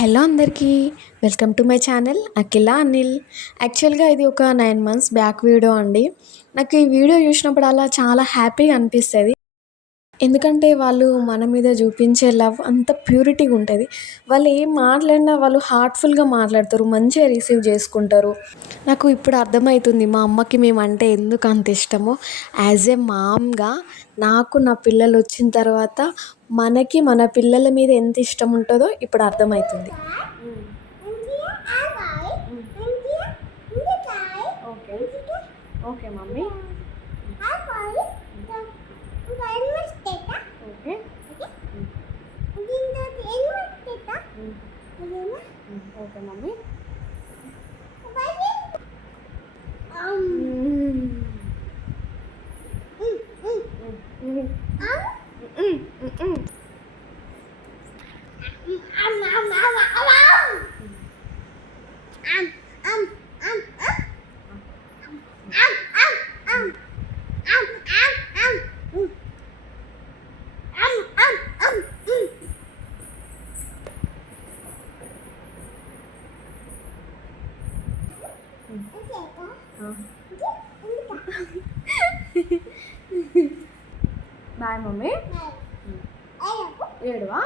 Hello అందరికీ, welcome to my channel అఖిల అనిల్. యాక్చువల్గా ఇది ఒక 9 months బ్యాక్ వీడియో అండి. నాకు ఈ వీడియో చూసినప్పుడు అలా చాలా హ్యాపీగా అనిపిస్తుంది. ఎందుకంటే వాళ్ళు మన మీద చూపించే లవ్ అంత ప్యూరిటీగా ఉంటుంది. వాళ్ళు ఏం మాట్లాడినా వాళ్ళు హార్ట్ఫుల్గా మాట్లాడతారు, మంచిగా రిసీవ్ చేసుకుంటారు. నాకు ఇప్పుడు అర్థమవుతుంది మా అమ్మకి మేమంటే ఎందుకు అంత ఇష్టమో. యాజ్ ఏ మామ్గా నాకు నా పిల్లలు వచ్చిన తర్వాత మనకి మన పిల్లల మీద ఎంత ఇష్టం ఉంటుందో ఇప్పుడు అర్థమవుతుంది. Okay okay mummy. Okay okay mummy. Bye mummy. ఏడువా.